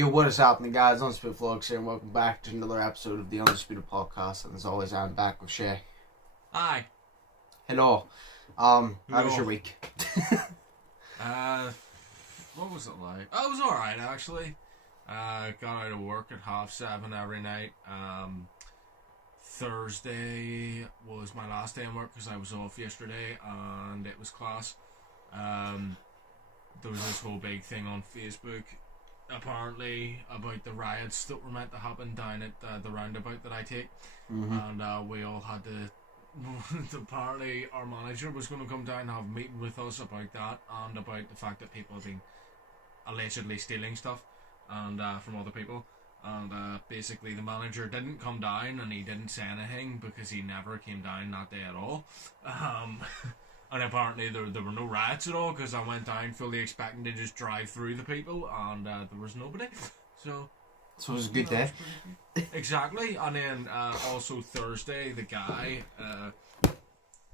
Yo, what is happening, guys? Undisputed Vlogs here, and welcome back to another episode of the Undisputed Podcast. And as always, I'm back with Shay. Hi. Hello. How was your week? What was it like? Oh, it was alright, actually. Got out of work at 7:30 every night. Thursday was my last day in work because I was off yesterday and it was class. There was this whole big thing on Facebook, apparently, about the riots that were meant to happen down at the roundabout that I take. And we all had to... apparently our manager was going to come down and have a meeting with us about that and about the fact that people have been allegedly stealing stuff and from other people. And basically the manager didn't come down and he didn't say anything because he never came down that day at all. And apparently there were no riots at all because I went down fully expecting to just drive through the people and there was nobody. So it was a good day. Exactly. And then also Thursday, the guy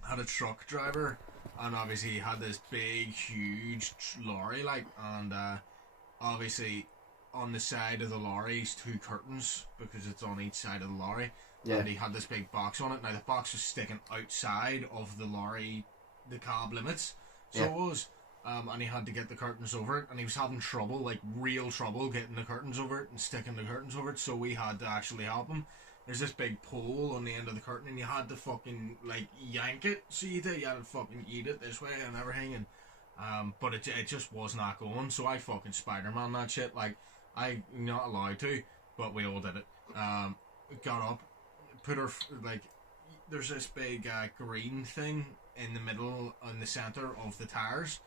had a truck driver, and obviously he had this big, huge lorry, and obviously on the side of the lorry is two curtains because it's on each side of the lorry. Yeah. And he had this big box on it. Now the box was sticking outside of the lorry, the cab limits. So it was. And he had to get the curtains over it, and he was having trouble, like real trouble, getting the curtains over it and sticking the curtains over it, so we had to actually help him. There's this big pole on the end of the curtain, and you had to fucking, like, yank it, so you had to fucking eat it this way and everything, and, but it just was not going, so I fucking Spider-Man that shit, like, I'm not allowed to, but we all did it. Got up, put her, like, there's this big green thing in the middle, in the centre of the tires.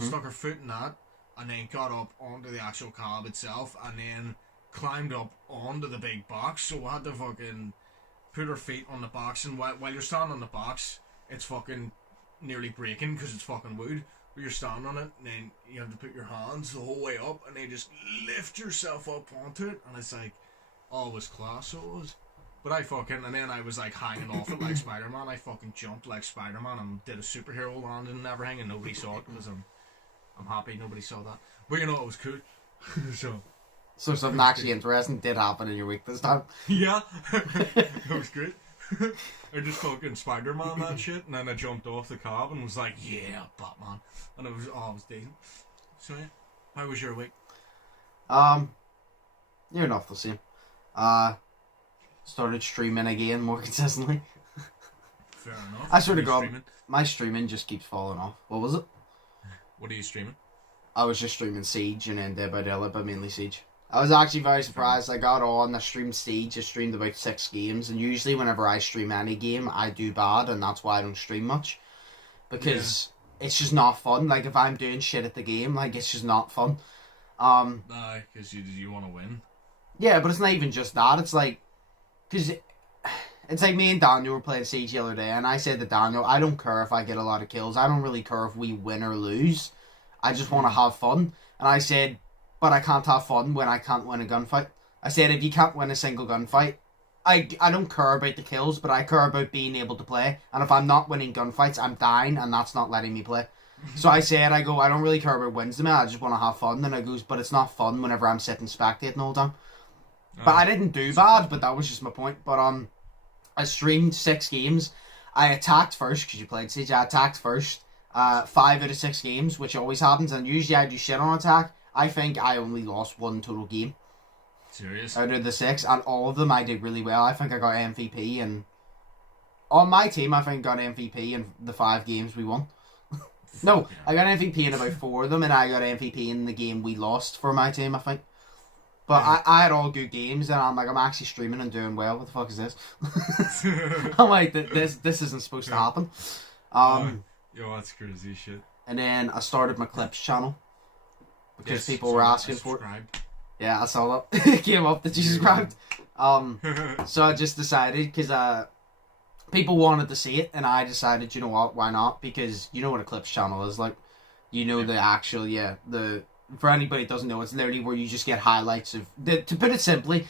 Stuck her foot in that, and then got up onto the actual cab itself, and then climbed up onto the big box. So I had to fucking put her feet on the box, and while you're standing on the box, it's fucking nearly breaking because it's fucking wood. But you're standing on it, and then you have to put your hands the whole way up, and then just lift yourself up onto it, and it's like, oh, it was class, so it was. But and then I was like hanging off it like Spider-Man. I fucking jumped like Spider-Man and did a superhero landing and everything, and nobody saw it because I'm happy nobody saw that. But you know, it was cool. So something actually interesting did happen in your week this time. Yeah. It was great. I just fucking Spider-Man that shit, and then I jumped off the cab and was like, yeah, Batman. And it was decent. So yeah. How was your week? Near enough the same. Started streaming again more consistently. Fair enough. I swear to God, my streaming just keeps falling off. What was it? What are you streaming? I was just streaming Siege and then Dead by Daylight, but mainly Siege. I was actually very surprised. I got on, I streamed Siege, I streamed about 6 games, and usually whenever I stream any game, I do bad, and that's why I don't stream much. Because it's just not fun. Like, if I'm doing shit at the game, like, it's just not fun. Because you want to win. Yeah, but it's not even just that. It's like, because it's like me and Daniel were playing Siege the other day, and I said to Daniel, I don't care if I get a lot of kills. I don't really care if we win or lose. I just want to have fun. And I said, but I can't have fun when I can't win a gunfight. I said, if you can't win a single gunfight, I don't care about the kills, but I care about being able to play. And if I'm not winning gunfights, I'm dying, and that's not letting me play. So I said, I don't really care about wins to me. I just want to have fun. And I goes, but it's not fun whenever I'm sitting spectating all the time. But I didn't do bad, but that was just my point. But I streamed 6 games. I attacked first, because you played Siege. I attacked first 5 out of 6 games, which always happens. And usually I do shit on attack. I think I only lost 1 total game. Serious? Out of the 6. And all of them I did really well. I think I got MVP. And on my team, I think I got MVP in the 5 games we won. No, I got MVP in about 4 of them. And I got MVP in the game we lost for my team, I think. But I had all good games, and I'm actually streaming and doing well. What the fuck is this? I'm like, this isn't supposed to happen. Yo, that's crazy shit. And then I started my clips channel because people were asking for it. Yeah, I saw that. It came up that you subscribed. So I just decided because people wanted to see it, and I decided, you know what, why not? Because you know what a clips channel is like. You know the actual for anybody that doesn't know, it's literally where you just get highlights of... To put it simply,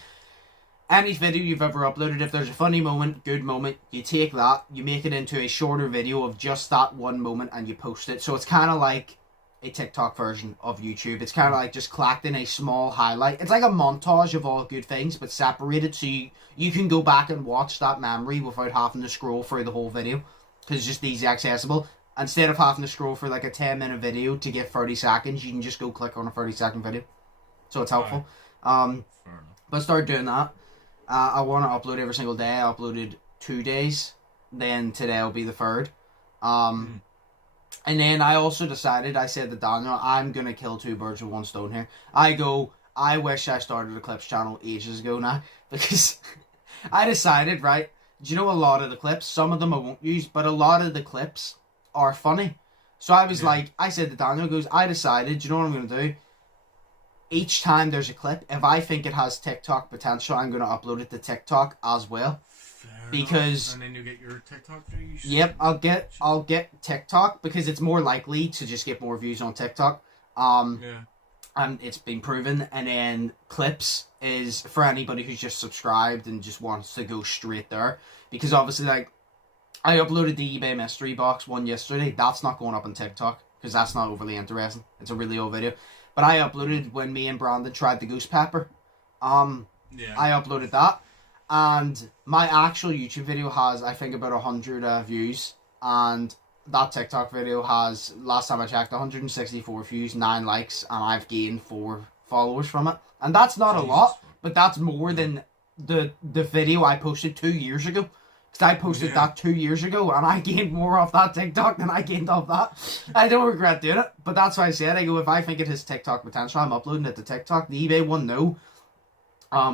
any video you've ever uploaded, if there's a funny moment, good moment, you take that, you make it into a shorter video of just that one moment, and you post it. So it's kind of like a TikTok version of YouTube. It's kind of like just collecting a small highlight. It's like a montage of all good things, but separated, so you can go back and watch that memory without having to scroll through the whole video, because it's just easy accessible. Instead of having to scroll for like a 10-minute video to get 30 seconds, you can just go click on a 30-second video. So it's helpful. But I started doing that. I want to upload every single day. I uploaded 2 days. Then today will be the 3rd. And then I also decided, I said to Daniel, I'm going to kill 2 birds with 1 stone here. I wish I started a clips channel ages ago now. Because I decided, right, do you know a lot of the clips, some of them I won't use, but a lot of the clips are funny. So I was like, I said to Daniel, I decided, do you know what I'm going to do? Each time there's a clip, if I think it has TikTok potential, I'm going to upload it to TikTok as well. Because and then you get your TikTok views. Yep, I'll get TikTok because it's more likely to just get more views on TikTok. And it's been proven. And then clips is for anybody who's just subscribed and just wants to go straight there. Because obviously, like, I uploaded the eBay mystery box one yesterday. That's not going up on TikTok because that's not overly interesting. It's a really old video. But I uploaded when me and Brandon tried the goose pepper. I uploaded that. And my actual YouTube video has, I think, about 100 views. And that TikTok video has, last time I checked, 164 views, 9 likes, and I've gained 4 followers from it. And that's not a lot, but that's more than the video I posted 2 years ago. Because I posted that 2 years ago, and I gained more off that TikTok than I gained off that. I don't regret doing it, but that's why I said, if I think it has TikTok potential, I'm uploading it to TikTok. The eBay one, no.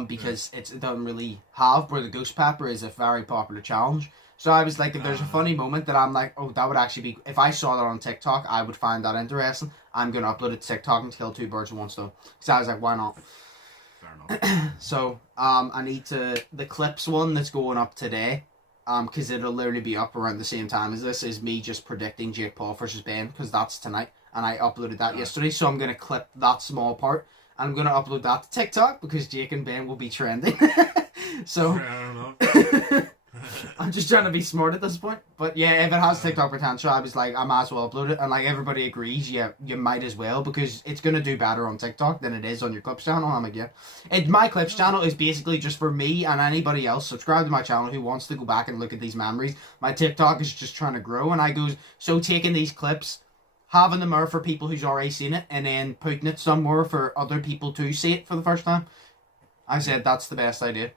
Because it doesn't really have, where the ghost pepper is a very popular challenge. So I was like, if there's a funny moment that I'm like, oh, that would actually be, if I saw that on TikTok, I would find that interesting. I'm going to upload it to TikTok and kill 2 birds with 1 stone. Because I was like, why not? Fair enough. So, I need to, the clips one that's going up today, because it'll literally be up around the same time as this, is me just predicting Jake Paul versus Ben, because that's tonight. And I uploaded that yesterday, so I'm going to clip that small part. I'm going to upload that to TikTok because Jake and Ben will be trending. So, I'm just trying to be smart at this point. But yeah, if it has TikTok potential, I was like, I might as well upload it. And like everybody agrees, yeah, you might as well because it's going to do better on TikTok than it is on your clips channel. I'm like, yeah. My clips channel is basically just for me and anybody else subscribe to my channel who wants to go back and look at these memories. My TikTok is just trying to grow. And I goes, so taking these clips, having them there for people who's already seen it, and then putting it somewhere for other people to see it for the first time. I said that's the best idea.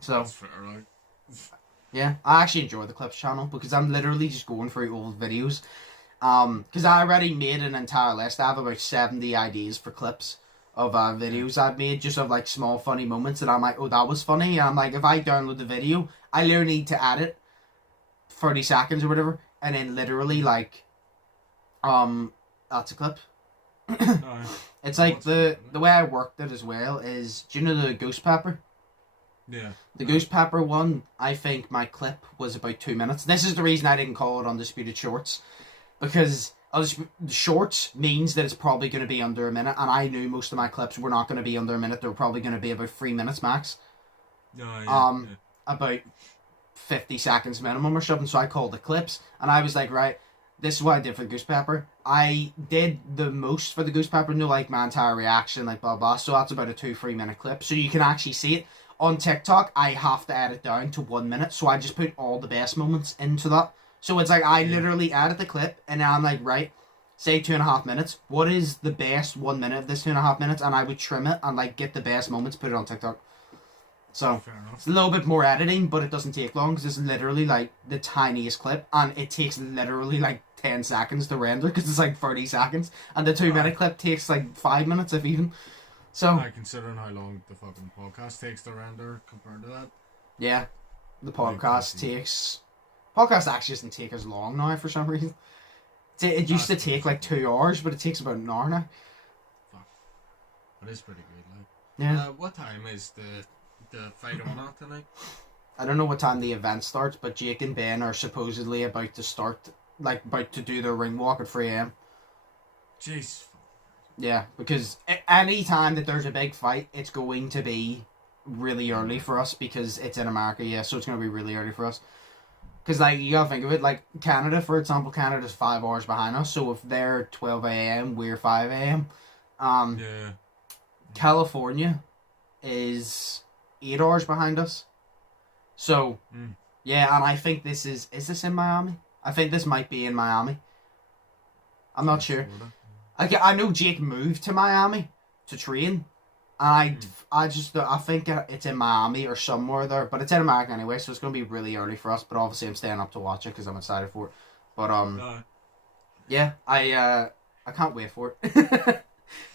So, that's fair, right? Yeah, I actually enjoy the clips channel because I'm literally just going through old videos. Because I already made an entire list. I have about 70 ideas for clips of videos I've made, just of like small funny moments that I'm like, oh, that was funny. And I'm like, if I download the video, I literally need to edit 30 seconds or whatever, and then literally like, that's a clip. It's like the way I worked it as well is, do you know the ghost pepper? Yeah. The ghost pepper one, I think my clip was about 2 minutes. This is the reason I didn't call it Undisputed Shorts, because shorts means that it's probably going to be under a minute, and I knew most of my clips were not going to be under a minute. They were probably going to be about 3 minutes max. About 50 seconds minimum or something. So I called the clips, and I was like, right, this is what I did for the goose pepper. I did the most for the goose pepper, no, like my entire reaction, like blah blah. So that's about a 2-3 minute clip, so you can actually see it. On TikTok, I have to edit down to 1 minute, so I just put all the best moments into that. So it's like I literally edit the clip, and I'm like, right, say 2.5 minutes. What is the best 1 minute of this 2.5 minutes? And I would trim it and like get the best moments, put it on TikTok. So it's a little bit more editing, but it doesn't take long because it's literally like the tiniest clip, and it takes literally like 10 seconds to render because it's like 30 seconds, and the 2 minute clip takes like 5 minutes if even. So, considering how long the fucking podcast takes to render compared to that. Yeah, the podcast actually doesn't take as long now for some reason. It used to take like 2 hours, but it takes about an hour now. Fuck. That is pretty good, like. Yeah. What time is the fight on at tonight? I don't know what time the event starts, but Jake and Ben are supposedly about to do their ring walk at 3 a.m. Jeez. Yeah, because any time that there's a big fight, it's going to be really early for us because it's in America, yeah, so it's going to be really early for us. Because, like, you gotta think of it, like, Canada, for example, Canada's 5 hours behind us, so if they're 12 a.m., we're 5 a.m. Yeah. California is 8 hours behind us. So, yeah, and I think this is this in Miami? I think this might be in Miami. I'm not sure. I know Jake moved to Miami to train, and I think it's in Miami or somewhere there, but it's in America anyway, so it's going to be really early for us, but obviously I'm staying up to watch it because I'm excited for it. But, yeah, I can't wait for it.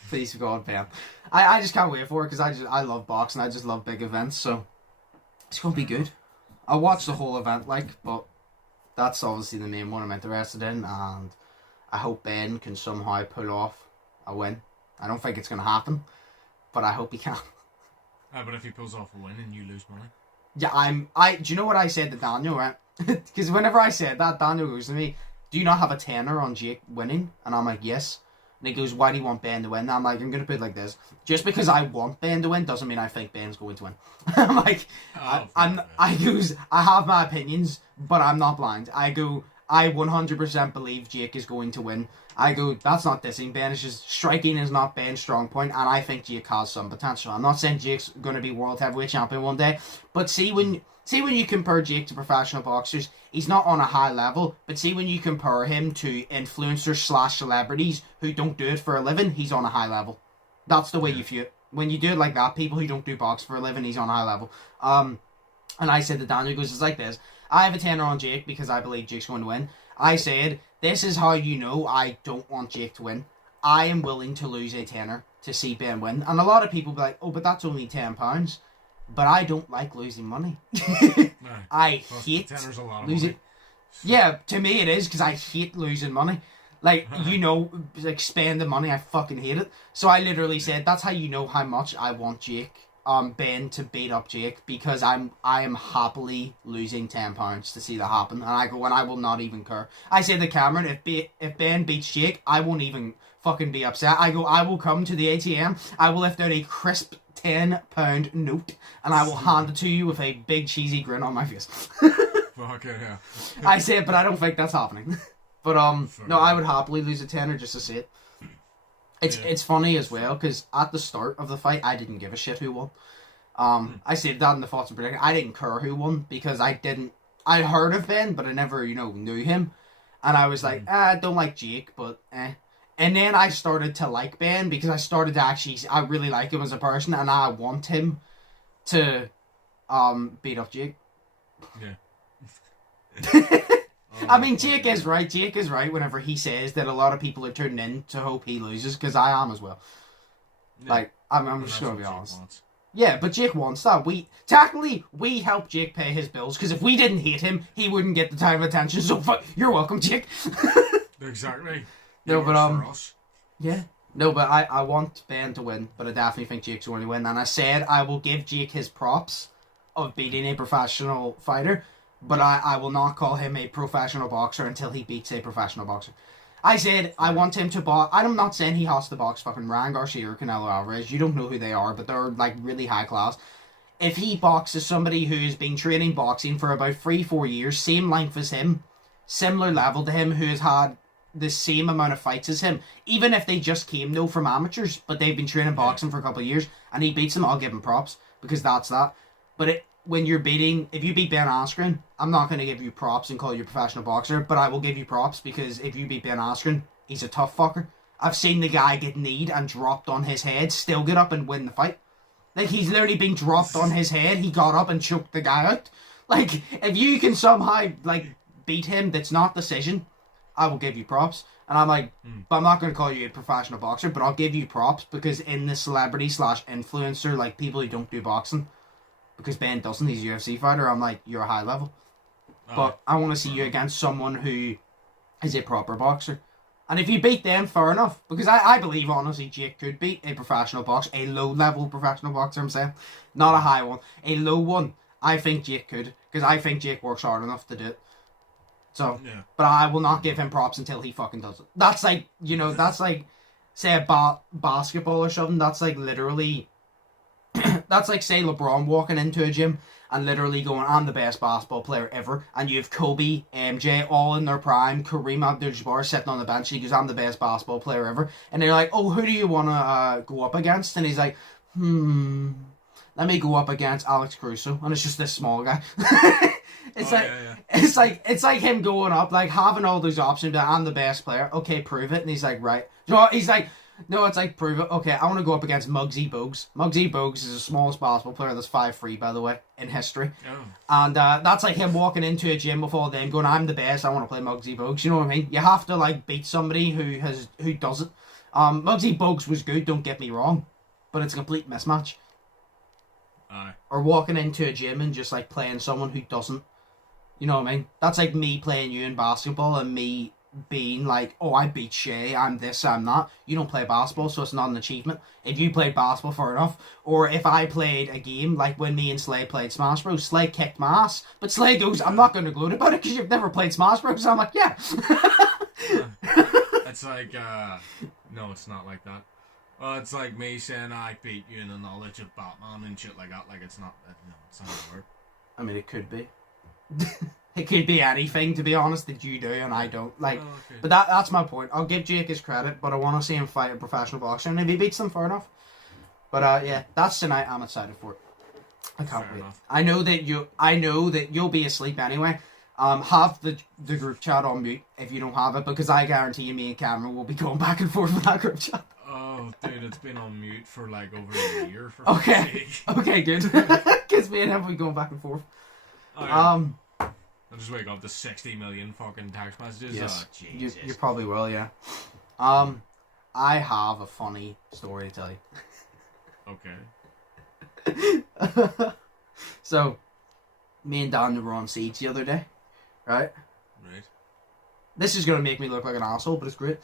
Please, God, Ben. I just can't wait for it because I love boxing, I just love big events, so it's going to be good. I'll watch the whole event, but that's obviously the main one I'm interested in, and I hope Ben can somehow pull off a win. I don't think it's going to happen, but I hope he can. But if he pulls off a win and you lose money? Yeah, do you know what I said to Daniel, right? Because whenever I said that, Daniel goes to me, do you not have a tenner on Jake winning? And I'm like, yes. And he goes, why do you want Ben to win? And I'm like, I'm going to put it like this. Just because I want Ben to win doesn't mean I think Ben's going to win. I'm like, I have my opinions, but I'm not blind. I 100% believe Jake is going to win. I go, that's not dissing Ben, it's just striking is not Ben's strong point, and I think Jake has some potential. I'm not saying Jake's going to be world heavyweight champion one day, but see when you compare Jake to professional boxers, he's not on a high level, but see when you compare him to influencers / celebrities who don't do it for a living, he's on a high level. That's the way you view it. When you do it like that, people who don't do box for a living, he's on a high level. And I said to Daniel, goes, it's like this. I have a tenner on Jake because I believe Jake's going to win. I said, this is how you know I don't want Jake to win. I am willing to lose a tenner to see Ben win. And a lot of people be like, oh, but that's only £10. But I don't like losing money. I hate losing. Yeah, to me it is, because I hate losing money. Like, spending money, I fucking hate it. So I literally said, that's how you know how much I want Ben to beat up Jake, because I am happily losing £10 to see that happen. And I go, and I will not even care. I said to Cameron, if Ben beats Jake, I won't even fucking be upset. I go, I will come to the ATM, I will lift out a crisp £10 note, and I will hand it to you with a big cheesy grin on my face. Okay, yeah. I said, but I don't think that's happening. But no, I would happily lose a tenner just to see it. It's funny as well, because at the start of the fight, I didn't give a shit who won. I said that in the thoughts and prediction. I didn't care who won, because I heard of Ben, but I never, knew him. And I was like, I don't like Jake, but eh. And then I started to like Ben, because I started to I really like him as a person, and I want him to beat up Jake. Yeah. I mean, Jake is right. Jake is right whenever he says that a lot of people are tuning in to hope he loses, because I am as well. Yeah. Like, I'm just going to be honest. Yeah, but Jake wants that. We help Jake pay his bills, because if we didn't hate him, he wouldn't get the time and attention, so you're welcome, Jake. Exactly. No, but, yeah. No, but I want Ben to win, but I definitely think Jake's going to win. And I said I will give Jake his props of beating a professional fighter, but I will not call him a professional boxer until he beats a professional boxer. I said I want him to box. I'm not saying he has to box fucking Ryan Garcia or Canelo Alvarez. You don't know who they are, but they're like really high class. If he boxes somebody who's been training boxing for about 3-4 years, same length as him, similar level to him, who has had the same amount of fights as him, even if they just came from amateurs, but they've been training boxing for a couple of years, and he beats them, I'll give him props, because that's that. But if you beat Ben Askren, I'm not going to give you props and call you a professional boxer, but I will give you props, because if you beat Ben Askren, he's a tough fucker. I've seen the guy get kneed and dropped on his head, still get up and win the fight. Like, he's literally been dropped on his head, he got up and choked the guy out. Like, if you can somehow, beat him, that's not decision, I will give you props. And I'm like, but I'm not going to call you a professional boxer, but I'll give you props, because in the celebrity / influencer, people who don't do boxing, because Ben doesn't, he's a UFC fighter, I'm like, you're a high level. But I want to see you against someone who is a proper boxer. And if you beat them, fair enough. Because I believe, honestly, Jake could beat a professional boxer, a low-level professional boxer, I'm saying. Not a high one. A low one, I think Jake could. Because I think Jake works hard enough to do it. So, yeah. But I will not give him props until he fucking does it. That's like, that's like, say, basketball or something. That's like literally... That's like, say, LeBron walking into a gym and literally going, I'm the best basketball player ever. And you have Kobe, MJ, all in their prime, Kareem Abdul-Jabbar sitting on the bench. He goes, I'm the best basketball player ever. And they're like, oh, who do you want to go up against? And he's like, let me go up against Alex Caruso. And it's just this small guy. It's like him going up, like having all those options. That I'm the best player. Okay, prove it. And he's like, right. He's like, no, it's like, prove it. Okay, I want to go up against Muggsy Bogues. Muggsy Bogues is the smallest basketball player that's 5'3", by the way, in history. Oh. And that's like him walking into a gym with all them going, I'm the best, I want to play Muggsy Bogues. You know what I mean? You have to like beat somebody who doesn't. Muggsy Bogues was good, don't get me wrong, but it's a complete mismatch. Aye. Or walking into a gym and just like playing someone who doesn't. You know what I mean? That's like me playing you in basketball and me being like, oh, I beat Shay, I'm this, I'm that. You don't play basketball, so it's not an achievement. If you played basketball, fair enough. Or if I played a game, like when me and Slay played Smash Bros, Slay kicked my ass. But Slay goes, I'm not going to gloat about it because you've never played Smash Bros. So I'm like, yeah. It's like, no, it's not like that. It's like me saying I beat you in the knowledge of Batman and shit like that. Like, it's not, no, it's not a word. I mean, it could be. It could be anything, to be honest, that you do and I don't. Like, okay. But that's my point. I'll give Jake his credit, but I want to see him fight a professional boxer, and if he beats them, fair enough. But yeah, that's tonight. I'm excited for it. I can't wait. Enough. I know that you'll be asleep anyway. Have the group chat on mute if you don't have it, because I guarantee you, me and Cameron will be going back and forth with that group chat. Oh, dude, it's been on mute for like over a year. For okay, good. Because me and him will be going back and forth. Oh, yeah. I'll just wake up to 60 million fucking text messages. Yes, oh, Jesus. You probably will, yeah. I have a funny story to tell you. Okay. So, me and Daniel were on Siege the other day, right? Right. This is going to make me look like an asshole, but it's great.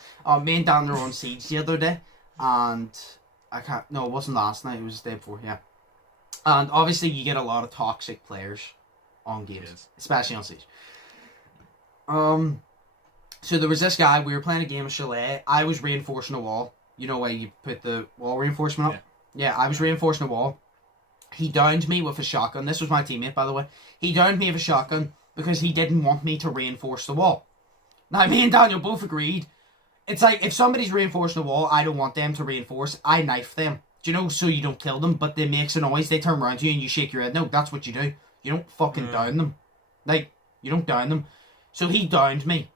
Me and Daniel were on Siege the other day, and it wasn't last night, it was the day before, yeah. And obviously you get a lot of toxic players on games, yes. Especially on Siege. So there was this guy, we were playing a game of Chalet, I was reinforcing a wall. You know where you put the wall reinforcement up? Yeah, I was reinforcing a wall. He downed me with a shotgun. This was my teammate, by the way. He downed me with a shotgun because he didn't want me to reinforce the wall. Now, me and Daniel both agreed. It's like, if somebody's reinforcing the wall, I don't want them to reinforce. I knife them. Do you know? So you don't kill them, but it makes a noise. They turn around to you and you shake your head. No, that's what you do. You don't fucking down them. Like, you don't down them. So he downed me.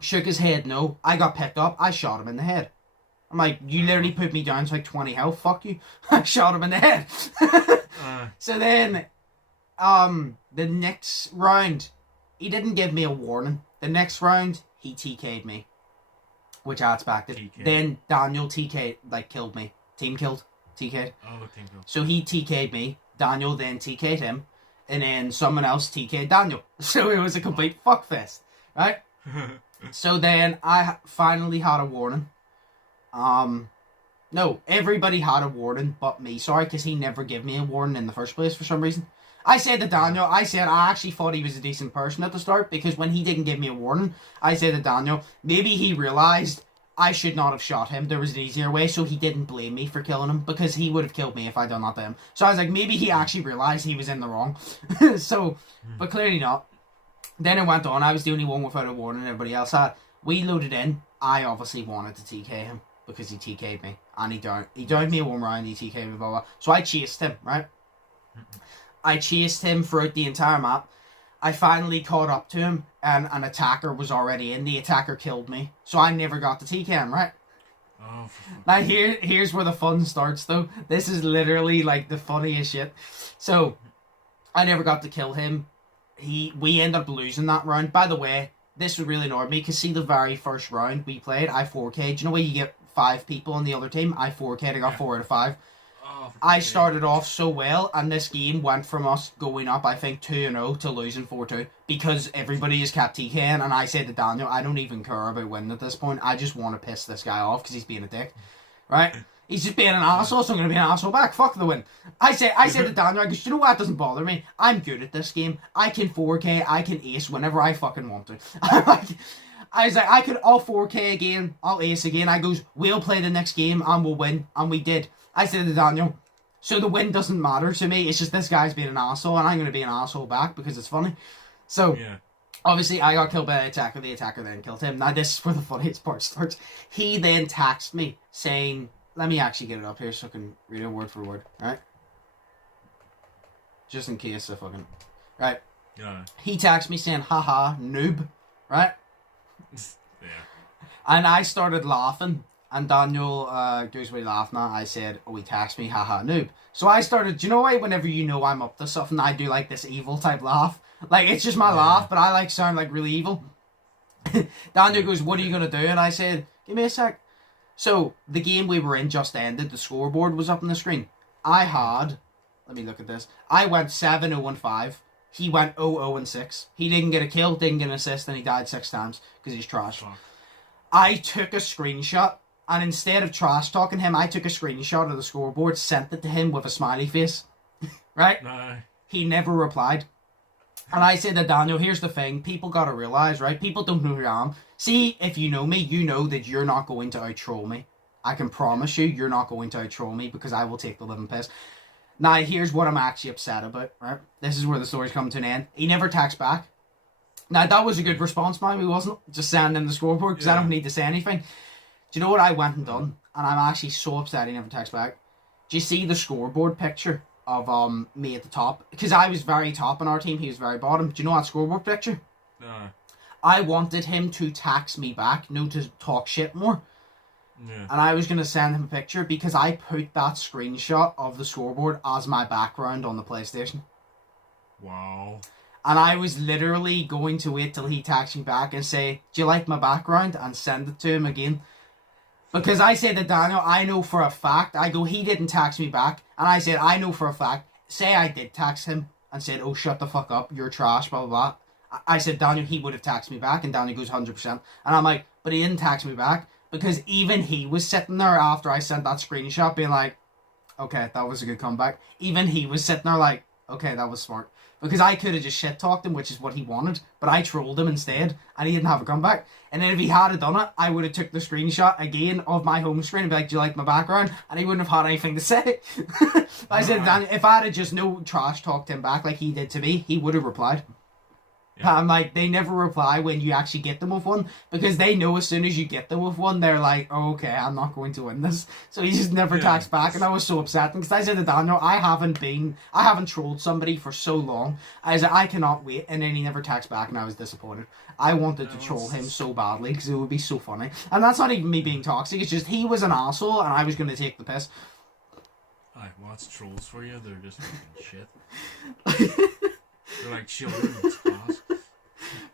Shook his head no. I got picked up. I shot him in the head. I'm like, you literally put me down to like 20 health. Fuck you. I shot him in the head. So then, the next round, he didn't give me a warning. The next round, he TK'd me. Which I expected. TK. Then Daniel TK'd, like, killed me. Team killed. TK'd. Oh, team killed. So he TK'd me. Daniel then TK'd him. And then someone else TK'd Daniel. So it was a complete fuckfest. Right? So then I finally had a warning. No, everybody had a warning but me. Sorry, because he never gave me a warning in the first place for some reason. I said to Daniel, I actually thought he was a decent person at the start, because when he didn't give me a warning, I said to Daniel, maybe he realised I should not have shot him. There was an easier way, so he didn't blame me for killing him, because he would have killed me if I'd done that to him. So I was like, maybe he actually realised he was in the wrong. But clearly not. Then it went on. I was the only one without a warning, everybody else had. We loaded in. I obviously wanted to TK him, because he TK'd me. And he downed me one round, he TK'd me, blah, blah. So I chased him, right? I chased him throughout the entire map. I finally caught up to him, and an attacker was already in. The attacker killed me. So I never got to TK him, right? Oh, now here's where the fun starts, though. This is literally, like, the funniest shit. So, I never got to kill him. We ended up losing that round. By the way, this would really annoy me, because see the very first round we played, I 4K'd. You know where you get 5 people on the other team? I 4K'd, I got 4 out of 5. I started off so well, and this game went from us going up, I think, 2-0 to losing 4-2, because everybody is kept TKing, and I said to Daniel, I don't even care about winning at this point, I just want to piss this guy off, because he's being a dick, right? He's just being an asshole, so I'm going to be an asshole back, fuck the win. I said to Daniel, I go, you know what, it doesn't bother me, I'm good at this game, I can 4K, I can ace whenever I fucking want to. I was like, I'll 4K again, I'll ace again. I goes, we'll play the next game and we'll win. And we did. I said to Daniel, So the win doesn't matter to me. It's just this guy's being an asshole, and I'm going to be an asshole back because it's funny. So, obviously, I got killed by the attacker. The attacker then killed him. Now, this is where the funniest part starts. He then texted me saying, let me actually get it up here so I can read it word for word. Alright? Just in case I fucking... Right. Yeah. He texted me saying, haha, noob. Right? Yeah. And I started laughing. And Daniel goes, what are you laughing at? I said, oh, he texted me, haha, noob. So I started, do you know why whenever you know I'm up to something, I do like this evil type laugh? Like, it's just my laugh, but I like sound like really evil. Daniel goes, what are you going to do? And I said, give me a sec. So, the game we were in just ended. The scoreboard was up on the screen. I had, let me look at this. I went 7-0-5. He went 0-0-6. He didn't get a kill, didn't get an assist, and he died 6 times because he's trash. Fuck. I took a screenshot, and instead of trash talking him, I took a screenshot of the scoreboard, sent it to him with a smiley face. Right? No. He never replied. And I said to Daniel, here's the thing, people gotta realise, right? People don't know who I am. See, if you know me, you know that you're not going to out-troll me. I can promise you're not going to out-troll me because I will take the living piss. Now, here's what I'm actually upset about, right? This is where the story's coming to an end. He never texts back. Now, that was a good response by me, wasn't it? Just sending him the scoreboard because I don't need to say anything. Do you know what I went and done? And I'm actually so upset he never texts back. Do you see the scoreboard picture of me at the top? Because I was very top on our team, he was very bottom. Do you know that scoreboard picture? No. I wanted him to text me back, no, to talk shit more. Yeah. And I was going to send him a picture because I put that screenshot of the scoreboard as my background on the PlayStation. Wow. And I was literally going to wait till he texts me back and say, do you like my background? And send it to him again. Because I said to Daniel, I know for a fact, I go, he didn't text me back. And I said, I know for a fact, say I did text him and said, oh, shut the fuck up, you're trash, blah, blah, blah. I said, Daniel, he would have texted me back. And Daniel goes, 100%. And I'm like, but he didn't text me back. Because even he was sitting there after I sent that screenshot being like, okay, that was a good comeback. Even he was sitting there like, okay, that was smart. Because I could have just shit-talked him, which is what he wanted. But I trolled him instead, and he didn't have a comeback. And then if he had done it, I would have took the screenshot again of my home screen and be like, do you like my background? And he wouldn't have had anything to say. I said, Dan, if I had just no trash-talked him back like he did to me, he would have replied. Yeah. I'm like, they never reply when you actually get them with one, because they know as soon as you get them with one, they're like, oh, okay, I'm not going to win this. So he just never texts back, and I was so upset, because I said to Daniel, I haven't trolled somebody for so long. I said, I cannot wait, and then he never texts back, and I was disappointed. I wanted to troll him so badly, because it would be so funny. And that's not even me being toxic, it's just he was an asshole, and I was going to take the piss. Aye, what's trolls for you? They're just fucking shit. They're like children in class.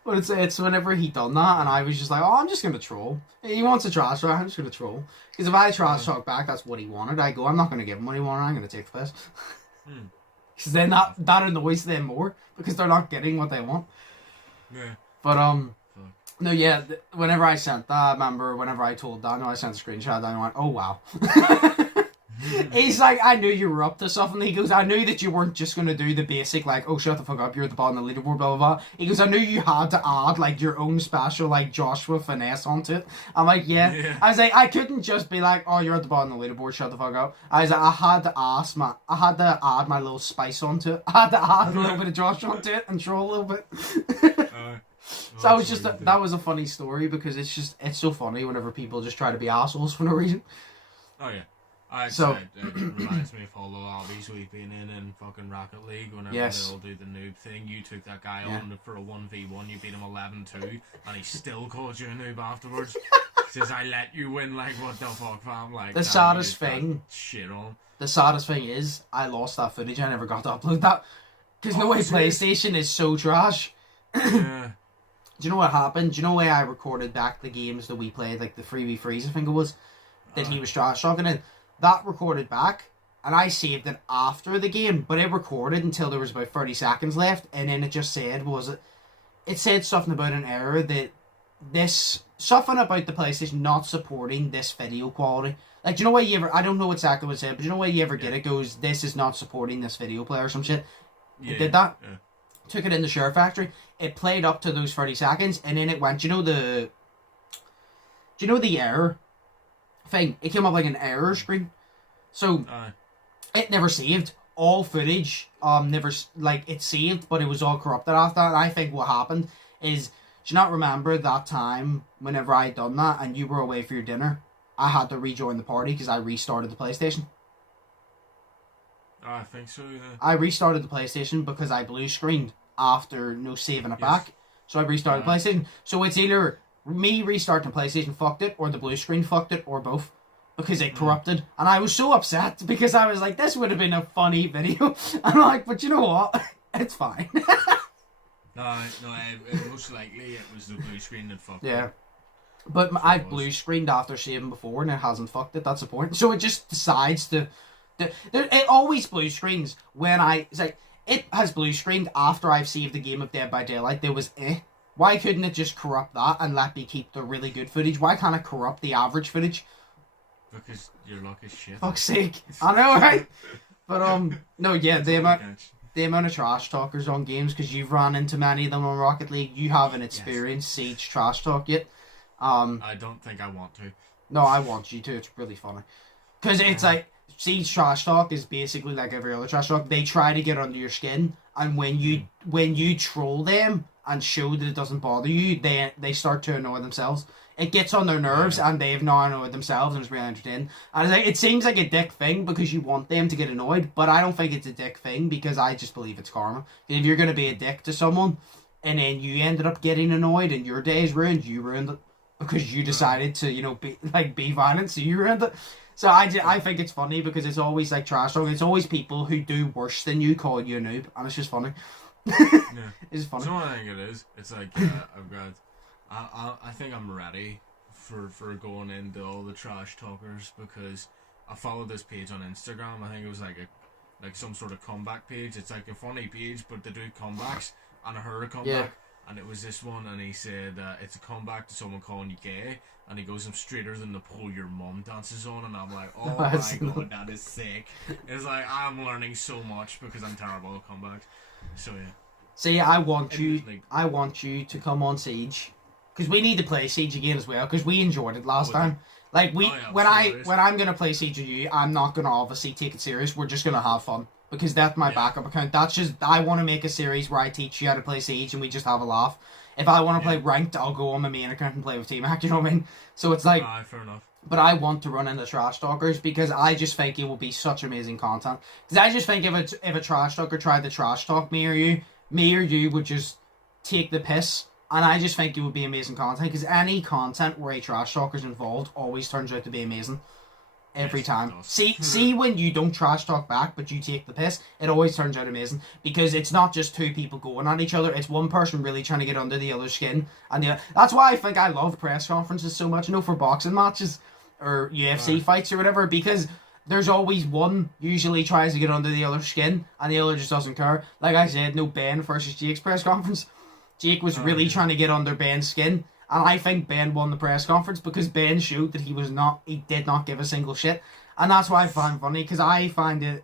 But it's whenever he done that, and I was just like, oh, I'm just going to troll. He wants a trash talk, I'm just going to troll. Because if I trash talk back, that's what he wanted. I go, I'm not going to give him what he wanted, I'm going to take the piss. Because then that annoys them more, because they're not getting what they want. Yeah. But, no, yeah, whenever I sent that, I remember whenever I told Daniel, I sent a screenshot, Daniel went, oh, wow. He's like, I knew you were up to something. He goes, I knew that you weren't just going to do the basic, like, oh, shut the fuck up, you're at the bottom of the leaderboard, blah, blah, blah. He goes, I knew you had to add, like, your own special, like, Joshua finesse onto it. I'm like, yeah. I was like, I couldn't just be like, oh, you're at the bottom of the leaderboard, shut the fuck up. I was like, I had to add my little spice onto it. I had to add a little bit of Joshua onto it and troll a little bit. So I was just, that was a funny story, because it's so funny whenever people just try to be assholes for no reason. Oh, yeah. It reminds me of all the lobbies we've been in fucking Rocket League whenever they all do the noob thing. You took that guy on for a 1v1, you beat him 11-2, and he still called you a noob afterwards. He says, I let you win, like, what the fuck, fam? Like, the saddest thing, shit on. The saddest thing is, I lost that footage, I never got to upload that. Because no way PlayStation is so trash. Yeah. Do you know what happened? Do you know why I recorded back the games that we played, like the 3v3s, I think it was, that he was trash talking in? That recorded back, and I saved it after the game, but it recorded until there was about 30 seconds left, and then it just said, it said something about an error something about the PlayStation not supporting this video quality. Like, do you know why you ever, I don't know exactly what it said, but do you know why you ever get it goes, this is not supporting this video player or some shit? Yeah, it did that. Yeah. Took it in the Share Factory, it played up to those 30 seconds, and then it went, do you know the error thing? It came up like an error screen. So It never saved. All footage, never, like, it saved, but it was all corrupted after that. And I think what happened is, do you not remember that time whenever I done that and you were away for your dinner? I had to rejoin the party because I restarted the PlayStation. I think so, yeah. I restarted the PlayStation because I blue screened after no saving it back. So I restarted the PlayStation. So it's either me restarting the PlayStation fucked it, or the blue screen fucked it, or both. Because it corrupted. And I was so upset because I was like, this would have been a funny video. And I'm like, but you know what? It's fine. No, most likely it was the blue screen that fucked it. Yeah. But I've blue screened after saving before and it hasn't fucked it. That's the point. So it just decides to... It always blue screens when it's like, it has blue screened after I've saved the game of Dead by Daylight. There was Why couldn't it just corrupt that and let me keep the really good footage? Why can't it corrupt the average footage? Because your luck is shit. Fuck's sake. I know, right? But, no, yeah, the amount of trash talkers on games, because you've run into many of them on Rocket League, you haven't experienced Siege trash talk yet. I don't think I want to. No, I want you to. It's really funny. Because it's like, Siege trash talk is basically like every other trash talk. They try to get under your skin, and when you troll them and show that it doesn't bother you, they start to annoy themselves. It gets on their nerves, and they've now annoyed themselves, and it's really entertaining. And it's like, it seems like a dick thing because you want them to get annoyed, but I don't think it's a dick thing because I just believe it's karma. If you're going to be a dick to someone, and then you ended up getting annoyed, and your day is ruined, you ruined it because you decided to, be violent, so you ruined it. So I think it's funny because it's always like trash talk. It's always people who do worse than you call you a noob, and it's just funny. It's funny. So I think it is. It's like I've got. I think I'm ready for going into all the trash talkers because I followed this page on Instagram. I think it was like some sort of comeback page. It's like a funny page, but they do comebacks, and I heard a comeback. And it was this one, and he said it's a comeback to someone calling you gay, and he goes, I'm straighter than the pole your mum dances on, and I'm like, oh my god, that is sick. It's like, I'm learning so much because I'm terrible at comebacks. So yeah. See, I want you to come on Siege, because we need to play Siege again as well, because we enjoyed it last time. Like, when I'm going to play Siege with you, I'm not going to obviously take it serious, we're just going to have fun. Because that's my backup account. That's just, I want to make a series where I teach you how to play Siege and we just have a laugh. If I want to play ranked, I'll go on my main account and play with T-Mac, you know what I mean? So it's like, fair enough. But I want to run into trash talkers because I just think it will be such amazing content. Because I just think if a trash talker tried to trash talk me or you would just take the piss. And I just think it would be amazing content. Because any content where a trash talker's involved always turns out to be amazing. Every time. See when you don't trash talk back, but you take the piss, it always turns out amazing. Because it's not just two people going at each other, it's one person really trying to get under the other's skin. And that's why I think I love press conferences so much, for boxing matches or UFC fights or whatever, because there's always one usually tries to get under the other's skin and the other just doesn't care. Like I said, Ben versus Jake's press conference. Jake was really trying to get under Ben's skin. And I think Ben won the press conference because Ben showed that he did not give a single shit. And that's why I find funny, because I find it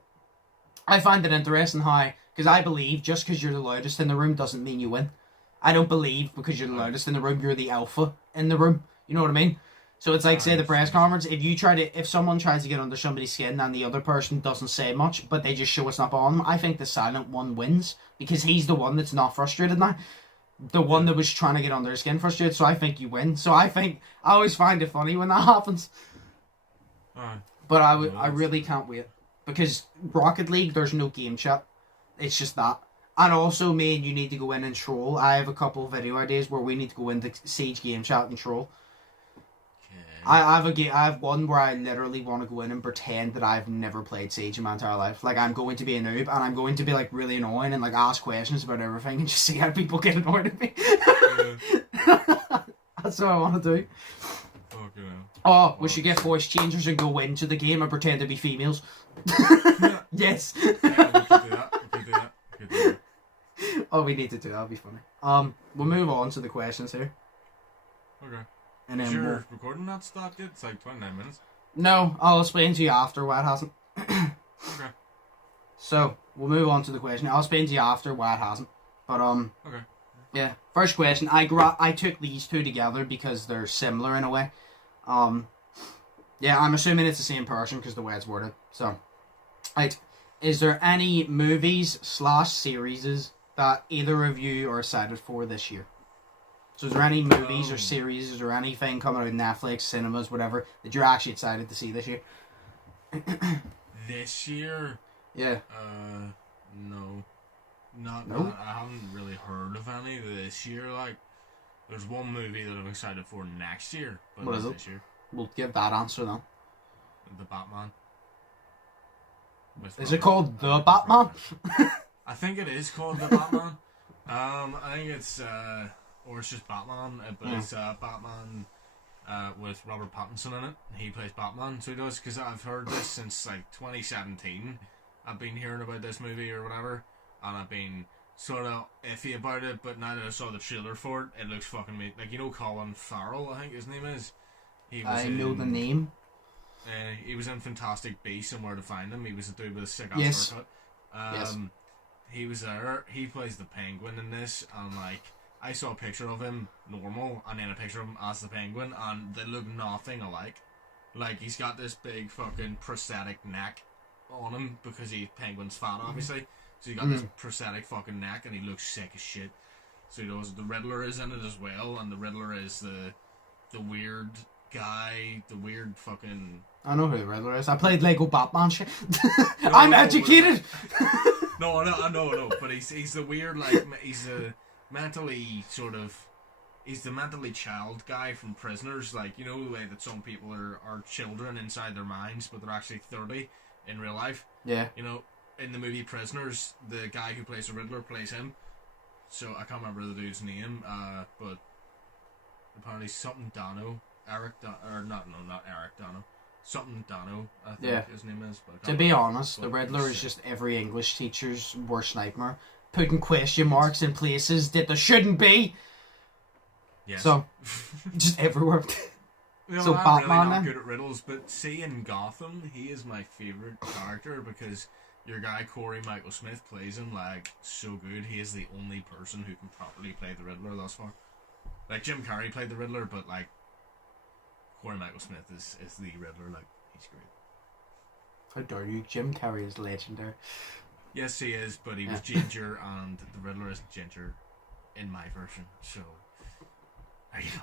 interesting how, because I believe just because you're the loudest in the room doesn't mean you win. I don't believe because you're the loudest in the room, you're the alpha in the room. You know what I mean? So it's like, say, the press conference, if someone tries to get under somebody's skin and the other person doesn't say much, but they just show it's not on them, I think the silent one wins, because he's the one that's not frustrated now. The one that was trying to get under his skin frustrated, so I think you win. So I always find it funny when that happens. But I really can't wait. Because Rocket League, there's no game chat. It's just that. And also, me and you need to go in and troll. I have a couple of video ideas where we need to go into Siege game chat and troll. I have one where I literally want to go in and pretend that I've never played Siege in my entire life. Like, I'm going to be a noob, and I'm going to be, like, really annoying and, like, ask questions about everything and just see how people get annoyed at me. That's what I want to do. We should get voice changers and go into the game and pretend to be females. Yes. We could do that. Oh, we need to do that. That'll be funny. We'll move on to the questions here. Okay. And then recording not stopped yet? It's like 29 minutes. No, I'll explain to you after why it hasn't. Okay. So, we'll move on to the question. I'll explain to you after why it hasn't. But, okay. Yeah. First question. I took these two together because they're similar in a way. Yeah, I'm assuming it's the same person because the way it's worded. So, Right. Is there any movies / series that either of you are excited for this year? So is there any movies or series or anything coming out of Netflix, cinemas, whatever, that you're actually excited to see this year? This year? Yeah. No. Not. I haven't really heard of any this year. Like, there's one movie that I'm excited for next year, but what not is it? this year. We'll give that answer then. The Batman. Is it called The Batman? I think it is called The Batman. I think it's or it's just Batman, but it's Batman with Robert Pattinson in it. He plays Batman, so he does. Because I've heard this since like 2017. I've been hearing about this movie or whatever, and I've been sort of iffy about it. But now that I saw the trailer for it, it looks fucking amazing. Like, you know, Colin Farrell, I think his name is. I know the name. He was in Fantastic Beasts and Where to Find Them. He was a dude with a sick ass haircut. Yes. He was there. He plays the Penguin in this, and like, I saw a picture of him normal, and then a picture of him as the Penguin, and they look nothing alike. Like, he's got this big fucking prosthetic neck on him because Penguin's fat, obviously. So he got this prosthetic fucking neck, and he looks sick as shit. So he does. The Riddler is in it as well, and the Riddler is the weird guy, the weird fucking. I know who the Riddler is. I played Lego Batman shit. I'm educated. No, I know, but he's the weird, like, he's the mentally child guy from Prisoners, like, you know, the way that some people are children inside their minds, but they're actually 30 in real life. Yeah. You know, in the movie Prisoners, the guy who plays the Riddler plays him. So I can't remember the dude's name, but apparently something Dano, not Eric Dano. Something Dano, I think his name is. But to be honest, the Riddler is just every English teacher's worst nightmare. Putting question marks in places that there shouldn't be. Yes. So, just everywhere. You know, so I'm Batman really not then? good at riddles, but see, in Gotham, he is my favourite character because your guy Corey Michael Smith plays him like so good. He is the only person who can properly play the Riddler thus far. Like, Jim Carrey played the Riddler, but like, Corey Michael Smith is the Riddler. Like, he's great. How dare you? Jim Carrey is legendary. Yes, he is, but he was ginger, and the Riddler isn't ginger in my version. So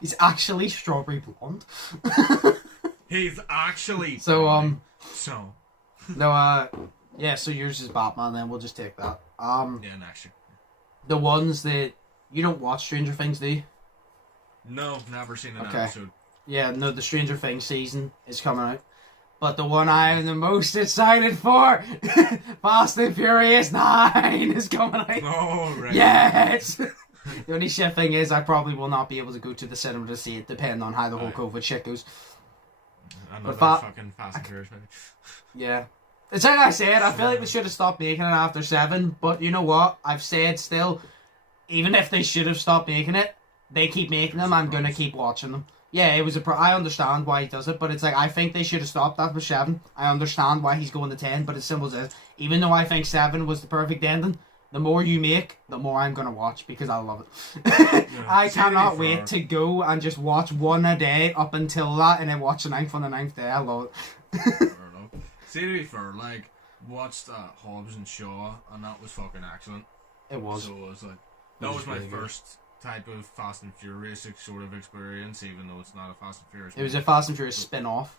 he's actually strawberry blonde. He's actually so so no yeah. So yours is Batman. Then we'll just take that. Yeah, next year. The ones that you don't watch Stranger Things, do you? No, never seen an episode. Yeah, no, the Stranger Things season is coming out. But the one I am the most excited for, Fast and Furious 9 is coming out. Oh, right. Yes! The only shit thing is I probably will not be able to go to the cinema to see it, depending on how the whole COVID shit goes. Another fucking Fast and Furious movie. Yeah. It's like I said, I feel like they should have stopped making it after 7, but you know what? I've said still, even if they should have stopped making it, they keep making them, I'm going to keep watching them. Yeah, it was I understand why he does it, but it's like, I think they should have stopped after 7. I understand why he's going to 10, but it's simple as this. Even though I think 7 was the perfect ending, the more you make, the more I'm going to watch, because I love it. Yeah, I cannot wait to go and just watch one a day up until that, and then watch the 9th on the 9th day. I love it. Fair enough. See, to be fair, like, watched Hobbs and Shaw, and that was fucking excellent. It was. So it was like, that was my first type of Fast and Furious sort of experience, even though it's not a Fast and Furious. It was a Fast and Furious spin-off,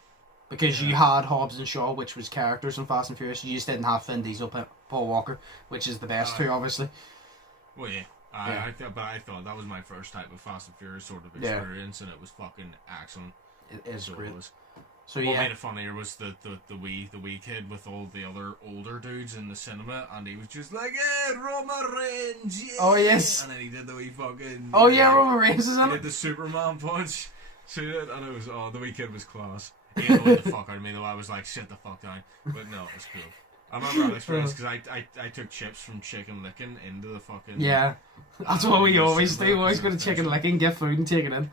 because you had Hobbs and Shaw, which was characters in Fast and Furious. You just didn't have Vin Diesel, Paul Walker, which is the best two, obviously. Well, yeah. I thought that was my first type of Fast and Furious sort of experience, and it was fucking excellent. It is great. So what made it funnier was the wee kid with all the other older dudes in the cinema, and he was just like, "Yeah, Roman Reigns, yeah!" Oh yes. And then he did the wee fucking. Oh yeah, Roman Reigns is in it. He did the Superman punch to it, and it was the wee kid was class. He annoyed the fuck out of me though. I was like, "Sit the fuck down," but no, it was cool. I remember that experience because I took chips from Chicken Licking into the fucking. Yeah, that's what we always do. We always go to Chicken Licking, get food, and take it in.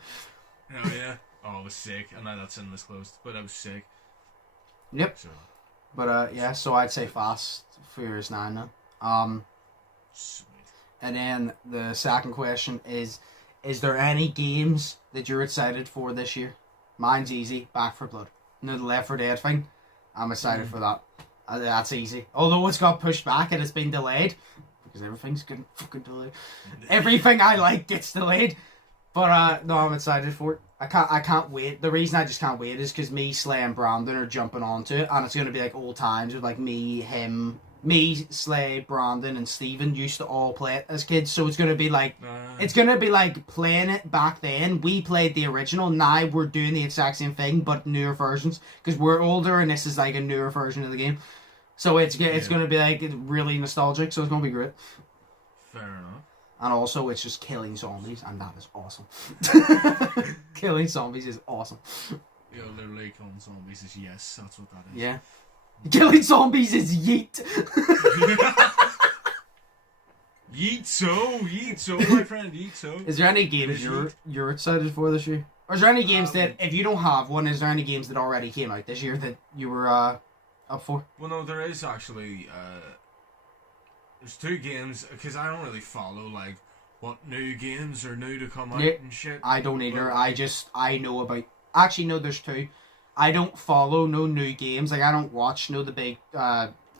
Hell yeah. Oh, it was sick, and now that cinema's closed, but I was sick. Yep. So. But yeah, so I'd say Fast Furious 9 now. Sweet. And then the second question is there any games that you're excited for this year? Mine's easy, Back 4 Blood. You know, the Left 4 Dead thing? I'm excited for that. That's easy. Although it's got pushed back and it's been delayed. Because everything's getting fucking delayed. Everything I like gets delayed. But no, I'm excited for it. I can't wait. The reason I just can't wait is because me, Slay, and Brandon are jumping onto it, and it's gonna be like old times with like me, Slay, Brandon, and Steven used to all play it as kids. So it's gonna be like playing it back then. We played the original. Now we're doing the exact same thing but newer versions because we're older, and this is like a newer version of the game. So it's gonna be like really nostalgic. So it's gonna be great. Fair enough. And also, it's just killing zombies, and that is awesome. Killing zombies is awesome. Yeah, literally killing zombies is yes, that's what that is. Yeah. Killing zombies is yeet. Yeet so, my friend, yeet so. Is there any games you're excited for this year? Or is there any games that, if you don't have one, is there any games that already came out this year that you were up for? Well, no, there is actually... there's 2 games, because I don't really follow, like, what new games are new to come out and shit. I don't either. I know about... Actually, no, there's 2. I don't follow no new games. Like, I don't watch the big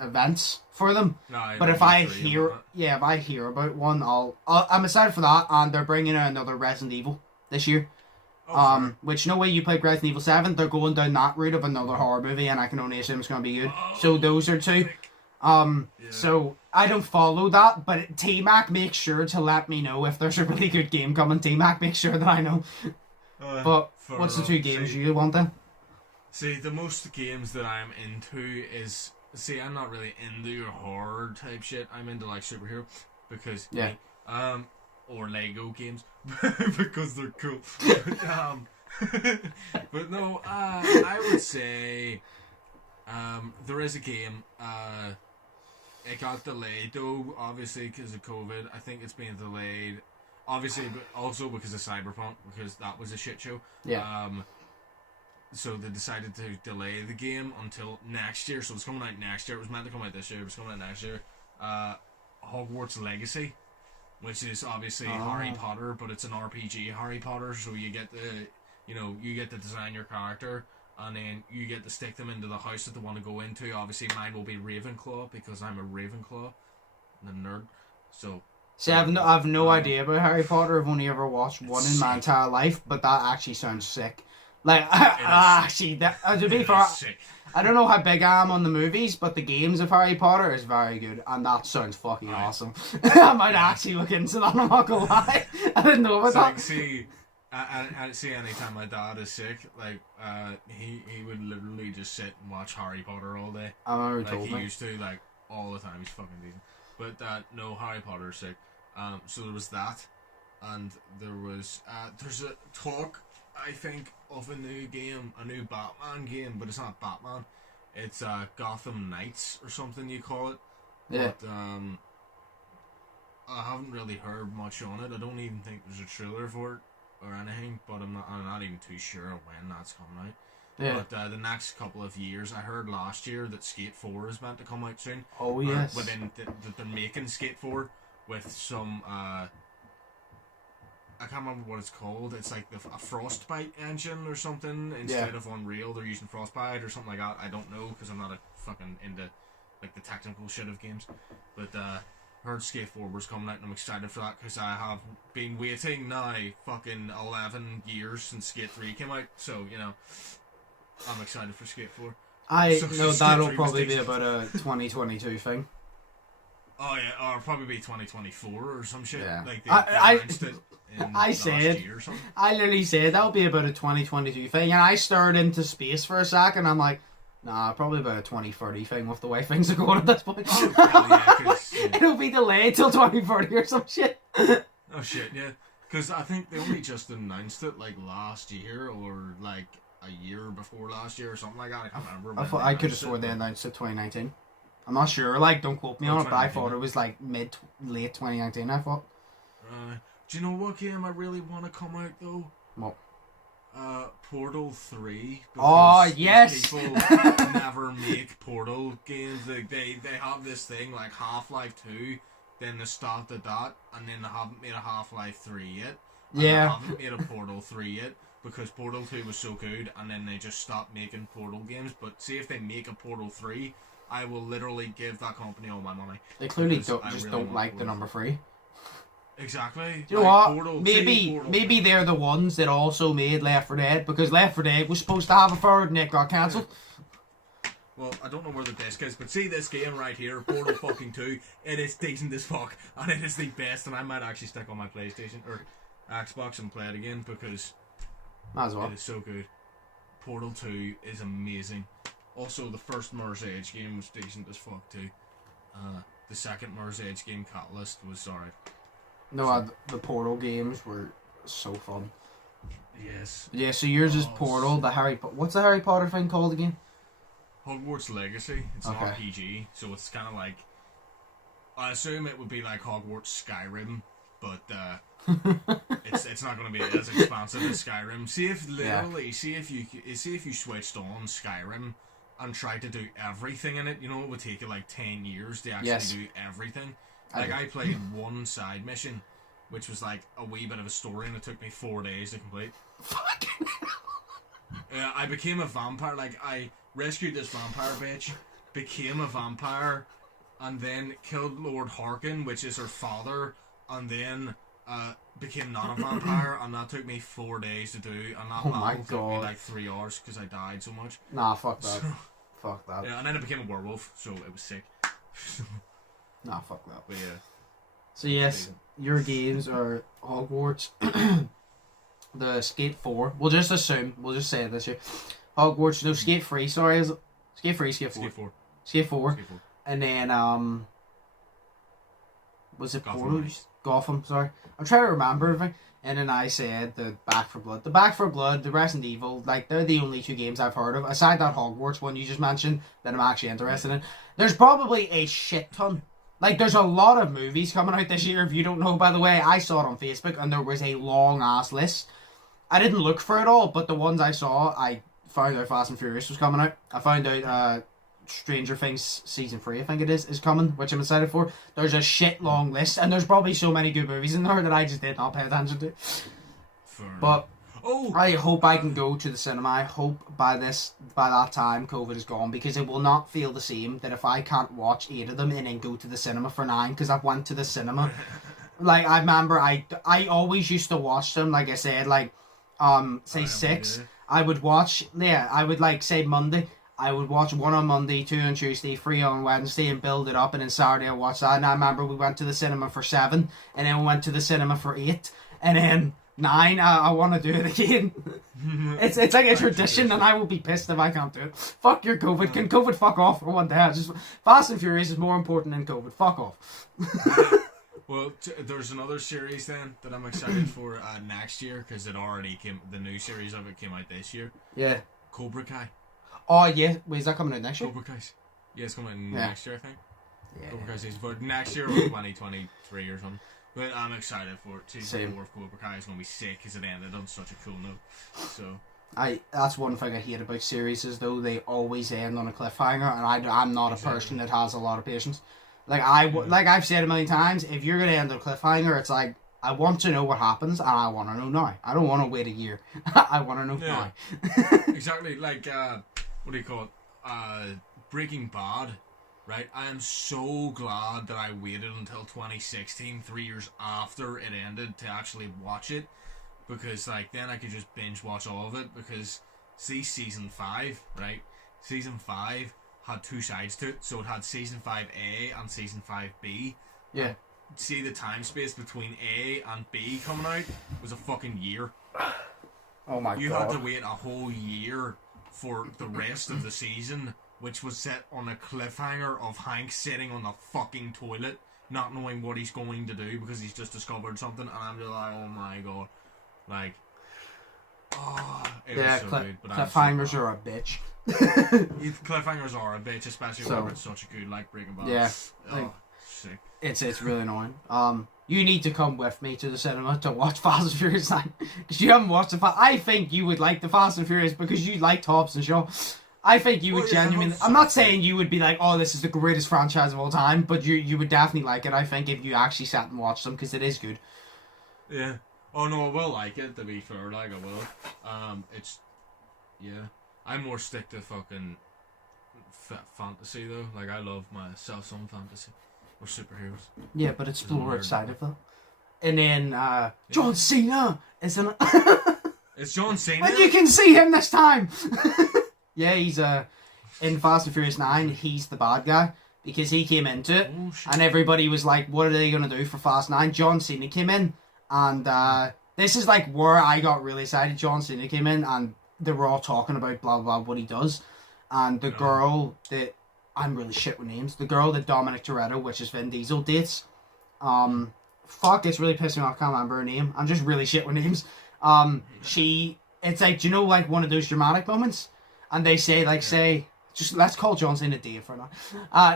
events for them. No, but if I hear about one, I'm excited for that. And they're bringing out another Resident Evil this year. Oh, which no way you played Resident Evil 7. They're going down that route of another horror movie, and I can only assume it's going to be good. So those are 2. So I don't follow that, but T-Mac makes sure to let me know if there's a really good game coming. T-Mac makes sure that I know. But what's the 2 games you want then? See, the most games that I'm into is... See, I'm not really into your horror type shit. I'm into, like, superhero. Because... Yeah. Or Lego games. Because they're cool. But no, I would say... there is a game... it got delayed, though, obviously, because of COVID. I think it's been delayed... Obviously, but also because of Cyberpunk, because that was a shit show. Yeah. So they decided to delay the game until next year. So it's coming out next year. It was meant to come out this year, but it's coming out next year. Hogwarts Legacy, which is obviously Harry Potter, but it's an RPG Harry Potter. So you get to design your character, and then you get to stick them into the house that they want to go into. Obviously, mine will be Ravenclaw because I'm a Ravenclaw, the nerd. So. See, I've no idea about Harry Potter. I've only ever watched one in my entire life, but that actually sounds sick. Like, actually, to be fair, I don't know how big I am on the movies, but the games of Harry Potter is very good, and that sounds fucking awesome. I might actually look into that, I'm not gonna lie. I didn't know about that. Like, see, anytime my dad is sick, like, he would literally just sit and watch Harry Potter all day. I remember like, told he me. used to, like, all the time. He's fucking decent. But, no, Harry Potter's sick. So there was that, and there was, there's a talk, I think, of a new game, a new Batman game, but it's not Batman. It's Gotham Knights or something you call it. Yeah. But I haven't really heard much on it. I don't even think there's a trailer for it or anything. But I'm not even too sure when that's coming out. Yeah. But the next couple of years, I heard last year that Skate 4 is meant to come out soon. Oh yes. But then that they're making Skate 4 with some I can't remember what it's called. It's like a Frostbite engine or something instead of Unreal. They're using Frostbite or something like that. I don't know because I'm not fucking into like the technical shit of games. But heard Skate 4 was coming out and I'm excited for that because I have been waiting now fucking 11 years since Skate 3 came out. So I'm excited for Skate 4. That'll probably be about a 2022 thing. Oh yeah, or probably be 2024 or some shit. Yeah. Like they announced it. I literally said that'll be about a 2022 thing, and I stared into space for a second. I'm like, nah, probably about a 2030 thing with the way things are going at this point. It'll be delayed till 2030 or some shit. Oh shit, yeah. Because I think they only just announced it like last year or like a year before last year or something like that. I can't remember. I could have sworn they announced it 2019. I'm not sure. Like, don't quote me on it, but I thought it was like late 2019. I thought. Do you know what game I really want to come out though? What? Portal 3. Oh yes. People never make Portal games. Like they have this thing like Half-Life 2, then they stopped at that, and then they haven't made a Half-Life 3 yet. And they haven't made a Portal 3 yet because Portal 2 was so good, and then they just stopped making Portal games. But see if they make a Portal 3. I will literally give that company all my money. They clearly Because don't I just really don't want like the Portal. number 3. Exactly. Do you know what? Portal, Maybe they're the ones that also made Left 4 Dead, because Left 4 Dead was supposed to have a third and it got cancelled. Well, I don't know where the disc is, but see this game right here, Portal fucking 2, it is decent as fuck, and it is the best, and I might actually stick on my PlayStation, or Xbox and play it again, because Might as well. it is so good. Portal 2 is amazing. Also, the first Mirror's Edge game was decent as fuck too. The second Mirror's Edge game, Catalyst, was alright. No, the Portal games were so fun. Yes. Yeah, so yours is Portal, what's the Harry Potter thing called again? Hogwarts Legacy. It's an Okay. RPG, so it's kind of like, I assume it would be like Hogwarts Skyrim, but it's not going to be as expansive as Skyrim. See if you switched on Skyrim and tried to do everything in it, you know, it would take you like 10 years to actually do everything. Like, I played one side mission, which was like a wee bit of a story, and it took me 4 days to complete. Fucking hell. I became a vampire. Like, I rescued this vampire bitch, became a vampire, and then killed Lord Harkin, which is her father, and then became not a vampire, and that took me 4 days to do, and that battle took me like 3 hours because I died so much. Nah, fuck that. Fuck that. Yeah, and then I became a werewolf, so it was sick. Nah, fuck that. But yeah. So yes, your games are Hogwarts, the Skate 4. We'll just say this here. Hogwarts, no, Skate 3, sorry. Is it? Skate 3, Skate 4. Skate 4. Skate 4. Skate 4. And then, was it Gotham Portal? Knights. Gotham, sorry. I'm trying to remember everything. And then I said the Back 4 Blood. The Back 4 Blood, the Resident Evil, like, they're the only 2 games I've heard of. Aside that Hogwarts one you just mentioned, that I'm actually interested in. There's probably a shit ton. Like, there's a lot of movies coming out this year, if you don't know, by the way. I saw it on Facebook, and there was a long-ass list. I didn't look for it all, but the ones I saw, I found out Fast and Furious was coming out. I found out Stranger Things Season 3, I think it is coming, which I'm excited for. There's a shit long list, and there's probably so many good movies in there that I just did not pay attention to. But I hope I can go to the cinema. I hope by that time COVID is gone, because it will not feel the same that if I can't watch 8 of them and then go to the cinema for 9, because I've went to the cinema. Like, I remember I always used to watch them, like I said, like, say 6. I would watch, I would, like, say Monday. I would watch 1 on Monday, 2 on Tuesday, 3 on Wednesday, and build it up, and then Saturday I watch that. And I remember we went to the cinema for 7, and then we went to the cinema for 8, and then 9, I want to do it again. It's like a tradition, and I will be pissed if I can't do it. Fuck your COVID. Can COVID fuck off for one day? Fast and Furious is more important than COVID. Fuck off. Well, there's another series then that I'm excited for next year, because it already came. The new series of it came out this year. Yeah. Cobra Kai. Oh yeah. Wait, is that coming out next year? Cobra Kai. Yeah, it's coming out next year, I think. Yeah. Cobra Kai season 4 next year, or 2023 or something. But I'm excited for it. Season 4 of Cobra Kai is going to be sick, because it ended on such a cool note. So that's one thing I hate about series, is though they always end on a cliffhanger, and I'm not a person that has a lot of patience. Like like I've said a million times, if you're gonna end on a cliffhanger, it's like, I want to know what happens, and I want to know now. I don't want to wait a year. I want to know now. Exactly. Like what do you call it? Breaking Bad. Right, I am so glad that I waited until 2016, 3 years after it ended, to actually watch it, because like then I could just binge watch all of it. Because see, season 5, right? Season 5 had 2 sides to it, so it had season 5A and season 5B. Yeah. See, the time space between A and B coming out was a fucking year. Oh my god! You had to wait a whole year for the rest of the season, which was set on a cliffhanger of Hank sitting on the fucking toilet, not knowing what he's going to do because he's just discovered something, and I'm just like, oh my god. Like, it was so good. But cliffhangers are a bitch. Cliffhangers are a bitch, especially when it's such a good, like, Breaking Bad. Yeah. Sick. It's really annoying. You need to come with me to the cinema to watch Fast and Furious 9, because you haven't watched I think you would like the Fast and Furious, because you liked Hobbs and Shaw. I think you would genuinely... I'm not saying you would be like, oh, this is the greatest franchise of all time, but you would definitely like it, I think, if you actually sat and watched them, because it is good. Yeah. Oh, no, I will like it, to be fair, like, I will. It's... Yeah. I'm more stick to fucking fantasy though. Like I love myself some fantasy or superheroes. Yeah, but it's four-sided though. And then John Cena, isn't it? It's John Cena. And you can see him this time. Yeah, he's in Fast and Furious 9. He's the bad guy because he came into it, and everybody was like, "What are they gonna do for Fast 9?" John Cena came in, and this is like where I got really excited. John Cena came in, and they were all talking about blah blah what he does, and the girl that I'm really shit with names. The girl that Dominic Toretto, which is Vin Diesel, dates. Fuck, it's really pissing me off. I can't remember her name. I'm just really shit with names. It's like, do you know, like one of those dramatic moments, and they say like, just let's call John Cena Dave for now.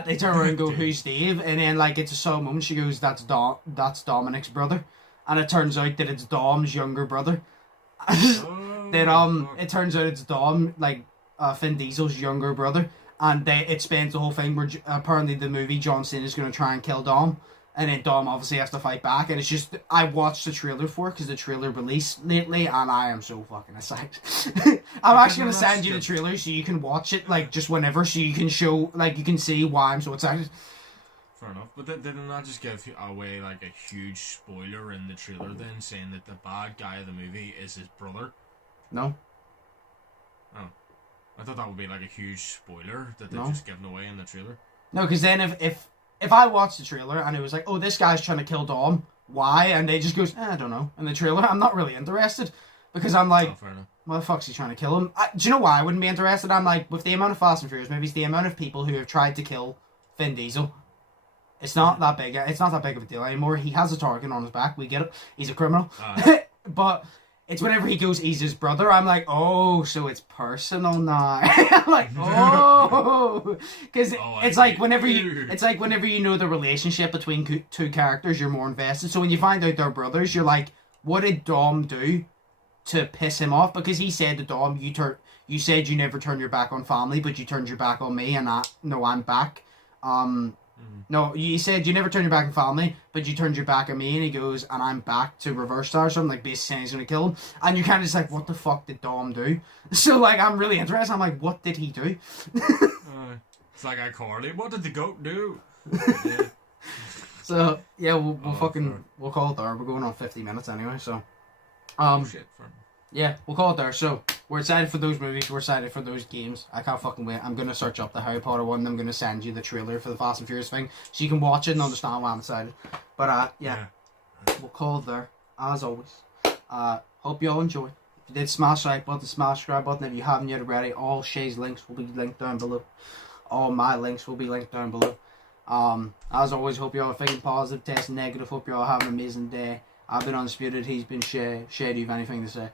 They turn around and go, "Who's Dave?" And then like it's a slow moment. She goes, "That's Dominic's brother," and it turns out that it's Dom's younger brother. It turns out it's Dom, like Vin Diesel's younger brother, and it spends the whole thing where apparently the movie John Cena's going to try and kill Dom. And then Dom obviously has to fight back, and it's just, I watched the trailer for it because the trailer released lately, and I am so fucking excited. I'm actually going to send you the trailer so you can watch it, like, just whenever, so you can show, like, you can see why I'm so excited. Fair enough, but did they not just give away, like, a huge spoiler in the trailer then, saying that the bad guy of the movie is his brother? No. Oh. I thought that would be, like, a huge spoiler that they've just given away in the trailer. No, because then if I watched the trailer and it was like, "Oh, this guy's trying to kill Dom, why?" And they just goes, "I don't know," in the trailer, I'm not really interested. Because I'm like, why the fuck's he trying to kill him? Do you know why I wouldn't be interested? I'm like, with the amount of Fast and Furious movies, the amount of people who have tried to kill Vin Diesel, it's not that big of a deal anymore. He has a target on his back, we get it. He's a criminal. But it's whenever he goes, "He's his brother," I'm like, "Oh, so it's personal now." I'm like, "Oh," because it's like whenever you know the relationship between two characters, you're more invested. So when you find out they're brothers, you're like, "What did Dom do to piss him off?" Because he said to Dom, "You said you never turn your back on family, but you turned your back on me, and I'm back." No, you said you never turn your back on family, but you turned your back on me, and he goes, "And I'm back to reverse that," or something, like basically saying he's gonna kill him, and you're kind of just like, what the fuck did Dom do? So like, I'm really interested. I'm like, what did he do? It's like iCarly. What did the goat do? So yeah, we'll call it there. We're going on 50 minutes anyway, so yeah, we'll call it there. So we're excited for those movies. We're excited for those games. I can't fucking wait. I'm going to search up the Harry Potter one, and I'm going to send you the trailer for the Fast and Furious thing so you can watch it and understand why I'm excited. But yeah, we'll call it there. As always, hope you all enjoy. If you did, smash the like button, smash the subscribe button. If you haven't yet already, all Shay's links will be linked down below. All my links will be linked down below. As always, hope you all are thinking positive, testing negative. Hope you all have an amazing day. I've been Undisputed. He's been Shay. Shay, do you have anything to say?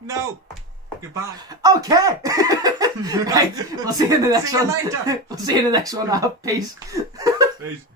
No. Goodbye. Okay. Right. We'll see you in the next one. See you later. We'll see you in the next one. Peace. Peace.